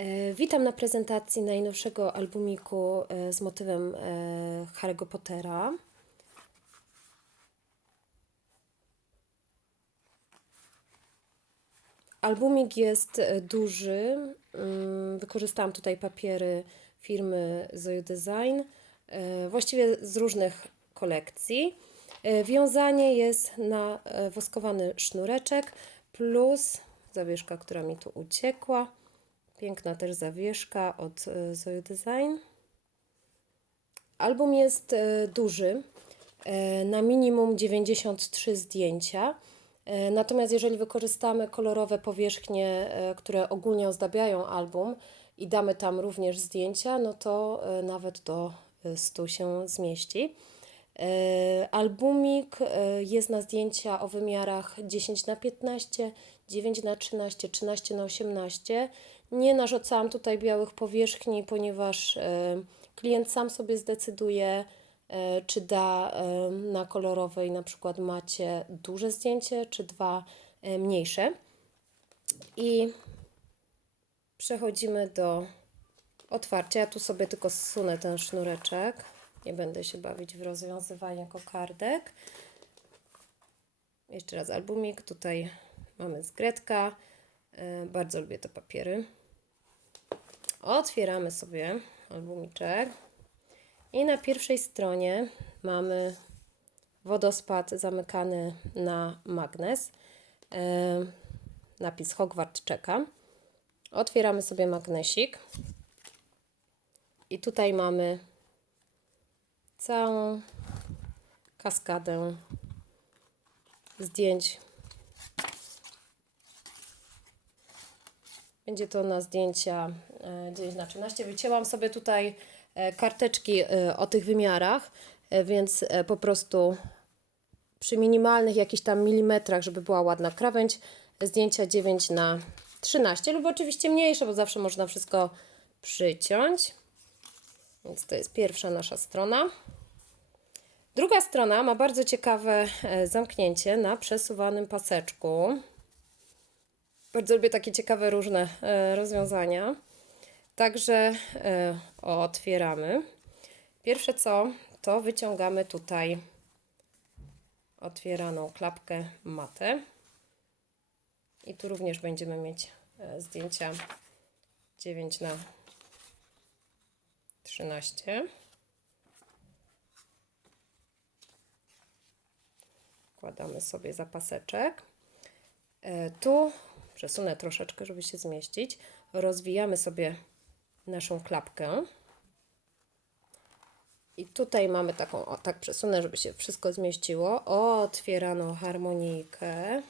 E, Witam na prezentacji najnowszego albumiku e, z motywem e, Harry'ego Pottera. Albumik jest duży. Mm, Wykorzystałam tutaj papiery firmy Zoe Design, właściwie z różnych kolekcji. Wiązanie jest na woskowany sznureczek plus zawieszka, która mi tu uciekła. Piękna też zawieszka od e, Zoe Design. Album jest e, duży, e, na minimum 93 zdjęcia. Natomiast jeżeli wykorzystamy kolorowe powierzchnie, które ogólnie ozdabiają album i damy tam również zdjęcia, no to nawet do e, 100 się zmieści. Albumik jest na zdjęcia o wymiarach 10 na 15, 9 na 13, 13 na 18. Nie narzucałam tutaj białych powierzchni, ponieważ e, klient sam sobie zdecyduje, e, czy da e, na kolorowej na przykład macie duże zdjęcie, czy dwa mniejsze. I przechodzimy do otwarcia. Ja tu sobie tylko zsunę ten sznureczek. Nie będę się bawić w rozwiązywanie kokardek. Jeszcze raz albumik. Tutaj mamy z Gretka. Bardzo lubię te papiery. Otwieramy sobie albumiczek. I na pierwszej stronie mamy wodospad zamykany na magnes. Napis Hogwart czeka. Otwieramy sobie magnesik. I tutaj mamy całą kaskadę zdjęć. Będzie to na zdjęcia 9 na 13. Wycięłam sobie tutaj e, karteczki e, o tych wymiarach, e, więc e, po prostu przy minimalnych jakichś tam milimetrach, żeby była ładna krawędź, zdjęcia 9 na 13 lub oczywiście mniejsze, bo zawsze można wszystko przyciąć. Więc to jest pierwsza nasza strona. Druga strona ma bardzo ciekawe e, zamknięcie na przesuwanym paseczku. Bardzo lubię takie ciekawe różne e, rozwiązania. Także e, otwieramy. Pierwsze co, to wyciągamy tutaj otwieraną klapkę matę. I tu również będziemy mieć e, zdjęcia 9 na 13. Wkładamy sobie zapaseczek. E, Tu przesunę troszeczkę, żeby się zmieścić. Rozwijamy sobie naszą klapkę. I tutaj mamy taką, o tak przesunę, żeby się wszystko zmieściło. Otwieraną harmonijkę,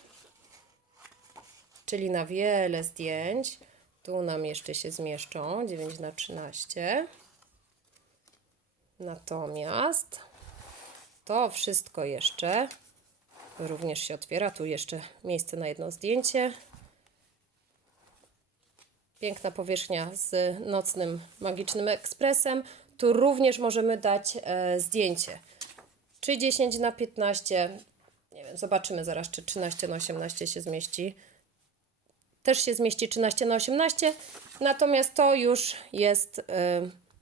czyli na wiele zdjęć. Tu nam jeszcze się zmieszczą 9 na 13. Natomiast to wszystko jeszcze również się otwiera. Tu jeszcze miejsce na jedno zdjęcie. Piękna powierzchnia z nocnym magicznym ekspresem. Tu również możemy dać e, zdjęcie. Czy 10 na 15, nie wiem, zobaczymy zaraz, czy 13 na 18 się zmieści. Też się zmieści 13 na 18, natomiast to już jest e,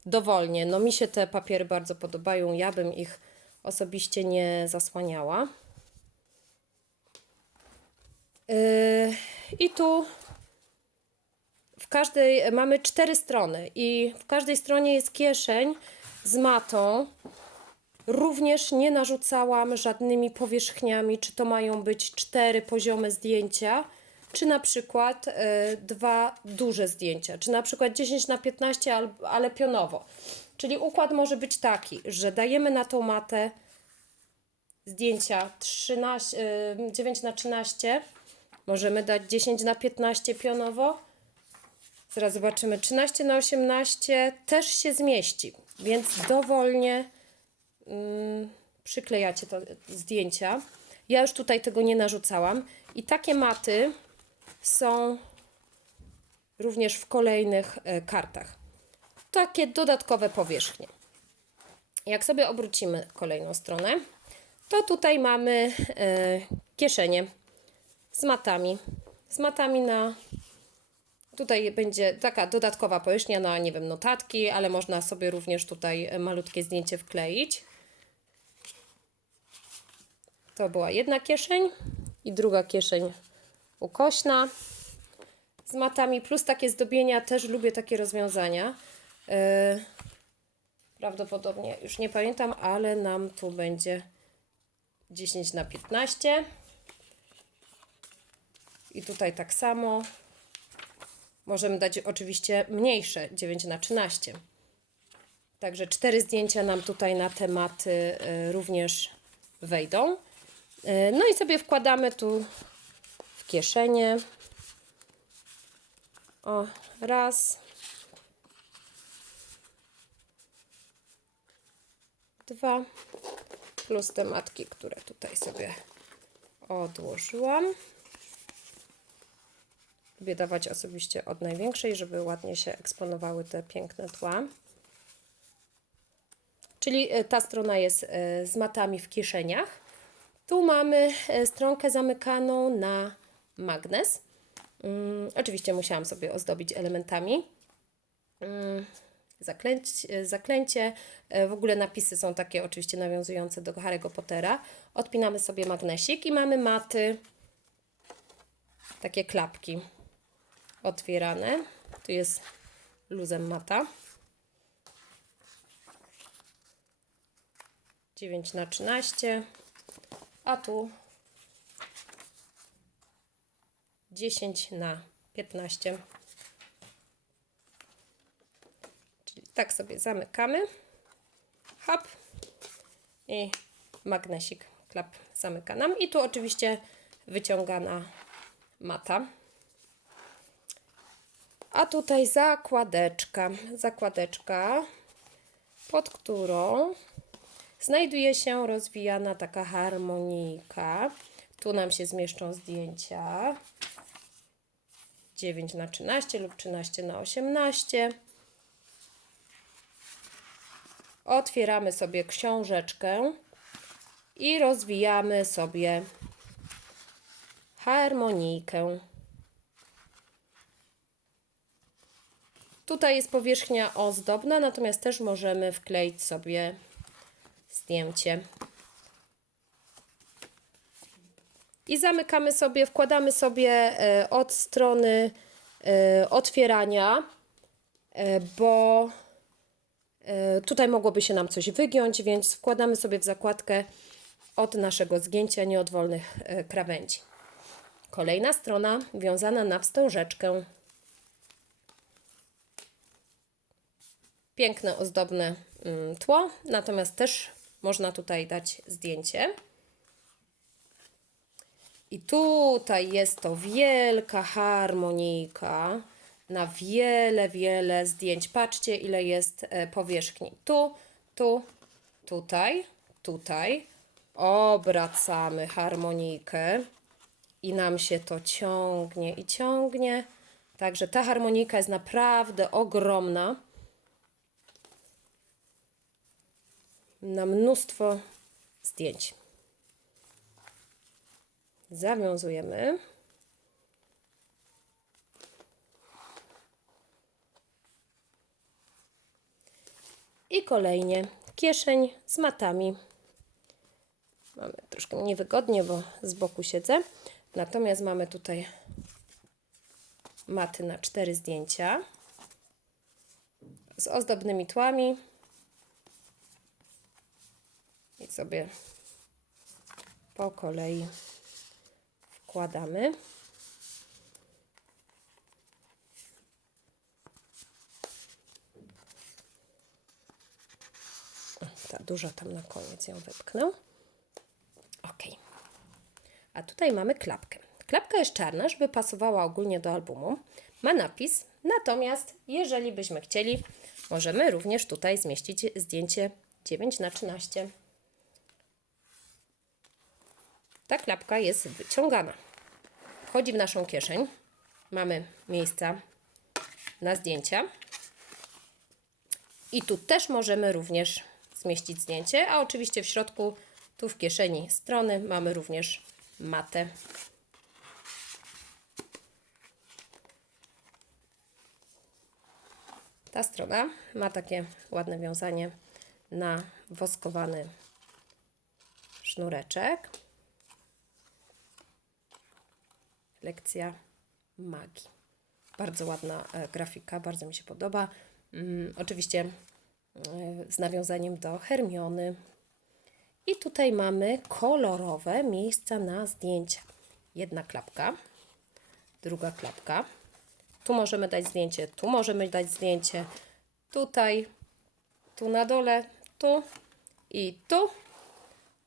dowolnie. No mi się te papiery bardzo podobają, ja bym ich osobiście nie zasłaniała. Yy, I tu każdej mamy cztery strony i w każdej stronie jest kieszeń z matą. Również nie narzucałam żadnymi powierzchniami, czy to mają być cztery poziome zdjęcia, czy na przykład y, dwa duże zdjęcia, czy na przykład 10 na 15, al- ale pionowo. Czyli układ może być taki, że dajemy na tą matę zdjęcia 13, y, 9 na 13, możemy dać 10 na 15 pionowo. Zaraz zobaczymy, 13 na 18 też się zmieści, więc dowolnie mm, przyklejacie to zdjęcia. Ja już tutaj tego nie narzucałam. I takie maty są również w kolejnych e, kartach. Takie dodatkowe powierzchnie. Jak sobie obrócimy kolejną stronę, to tutaj mamy e, kieszenie z matami. Z matami na Tutaj będzie taka dodatkowa powierzchnia na, nie wiem, notatki, ale można sobie również tutaj e, malutkie zdjęcie wkleić. To była jedna kieszeń i druga kieszeń ukośna z matami, plus takie zdobienia, też lubię takie rozwiązania. Yy, prawdopodobnie, już nie pamiętam, ale nam tu będzie 10 na 15. I tutaj tak samo. Możemy dać oczywiście mniejsze, 9 na 13. Także cztery zdjęcia nam tutaj na tematy y, również wejdą. Y, No i sobie wkładamy tu w kieszenie. O, raz. Dwa. Plus te matki, które tutaj sobie odłożyłam. Lubię dawać osobiście od największej, żeby ładnie się eksponowały te piękne tła. Czyli e, ta strona jest e, z matami w kieszeniach. Tu mamy e, stronkę zamykaną na magnes. Mm, oczywiście musiałam sobie ozdobić elementami. Mm, zaklęcie, zaklęcie. W ogóle napisy są takie oczywiście nawiązujące do Harry'ego Pottera. Odpinamy sobie magnesik i mamy maty, takie klapki otwierane. Tu jest luzem mata. 9 na 13, a tu 10 na 15. Czyli tak sobie zamykamy. Hop i magnesik klap zamyka nam. I tu oczywiście wyciągana mata. A tutaj zakładeczka. Zakładeczka, pod którą znajduje się rozwijana taka harmonika. Tu nam się zmieszczą zdjęcia 9 na 13 lub 13 na 18. Otwieramy sobie książeczkę i rozwijamy sobie harmonikę. Tutaj jest powierzchnia ozdobna, natomiast też możemy wkleić sobie zdjęcie. I zamykamy sobie, wkładamy sobie e, od strony e, otwierania, e, bo tutaj mogłoby się nam coś wygiąć, więc wkładamy sobie w zakładkę od naszego zgięcia nieodwolnych krawędzi. Kolejna strona wiązana na wstążeczkę. Piękne, ozdobne mm, tło, natomiast też można tutaj dać zdjęcie. I tutaj jest to wielka harmonika na wiele, wiele zdjęć. Patrzcie, ile jest e, powierzchni. Tu, tu, tutaj, tutaj. Obracamy harmonikę i nam się to ciągnie i ciągnie. Także ta harmonika jest naprawdę ogromna. Na mnóstwo zdjęć. Zawiązujemy. I kolejnie kieszeń z matami. Mamy troszkę niewygodnie, bo z boku siedzę. Natomiast mamy tutaj maty na cztery zdjęcia z ozdobnymi tłami. I sobie po kolei wkładamy. Ta duża tam na koniec ją wypknę. Ok. A tutaj mamy klapkę. Klapka jest czarna, żeby pasowała ogólnie do albumu. Ma napis, natomiast jeżeli byśmy chcieli, możemy również tutaj zmieścić zdjęcie 9 na 13 ta klapka jest wyciągana. Wchodzi w naszą kieszeń. Mamy miejsca na zdjęcia. I tu też możemy również zmieścić zdjęcie, a oczywiście w środku, tu w kieszeni strony, mamy również matę. Ta strona ma takie ładne wiązanie na woskowany sznureczek. Lekcja magii. Bardzo ładna e, grafika, bardzo mi się podoba. Mm, oczywiście e, z nawiązaniem do Hermiony. I tutaj mamy kolorowe miejsca na zdjęcia. Jedna klapka, druga klapka. Tu możemy dać zdjęcie, tu możemy dać zdjęcie, tutaj, tu na dole, tu i tu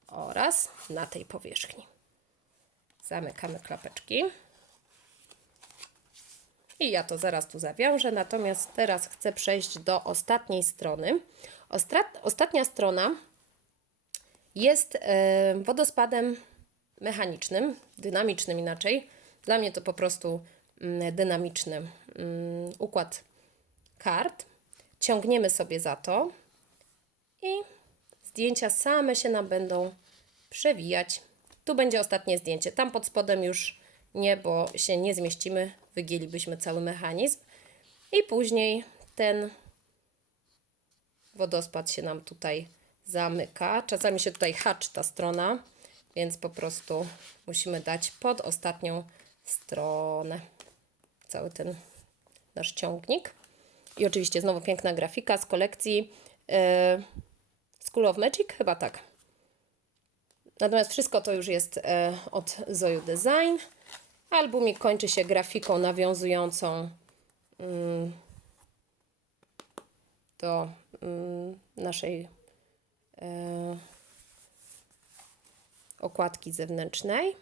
oraz na tej powierzchni. Zamykamy klapeczki. I ja to zaraz tu zawiążę, natomiast teraz chcę przejść do ostatniej strony. Ostatnia strona jest e, wodospadem mechanicznym, dynamicznym inaczej. Dla mnie to po prostu mm, dynamiczny mm, układ kart. Ciągniemy sobie za to i zdjęcia same się nam będą przewijać. Tu będzie ostatnie zdjęcie. Tam pod spodem już nie, bo się nie zmieścimy, wygięlibyśmy cały mechanizm. I później ten wodospad się nam tutaj zamyka. Czasami się tutaj haczy ta strona, więc po prostu musimy dać pod ostatnią stronę cały ten nasz ciągnik. I oczywiście znowu piękna grafika z kolekcji yy, School of Magic, chyba tak. Natomiast wszystko to już jest e, od Zoju Design. Albumik kończy się grafiką nawiązującą mm, do mm, naszej e, okładki zewnętrznej.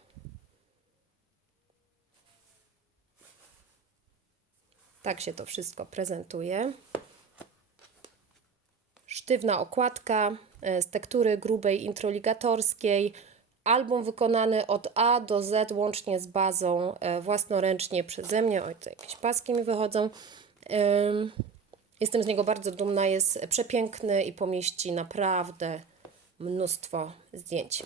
Tak się to wszystko prezentuje. Sztywna okładka e, z tektury grubej introligatorskiej. Album wykonany od A do Z łącznie z bazą e, własnoręcznie przeze mnie. Oj, tu jakieś paski mi wychodzą. Jestem z niego bardzo dumna. Jest przepiękny i pomieści naprawdę mnóstwo zdjęć.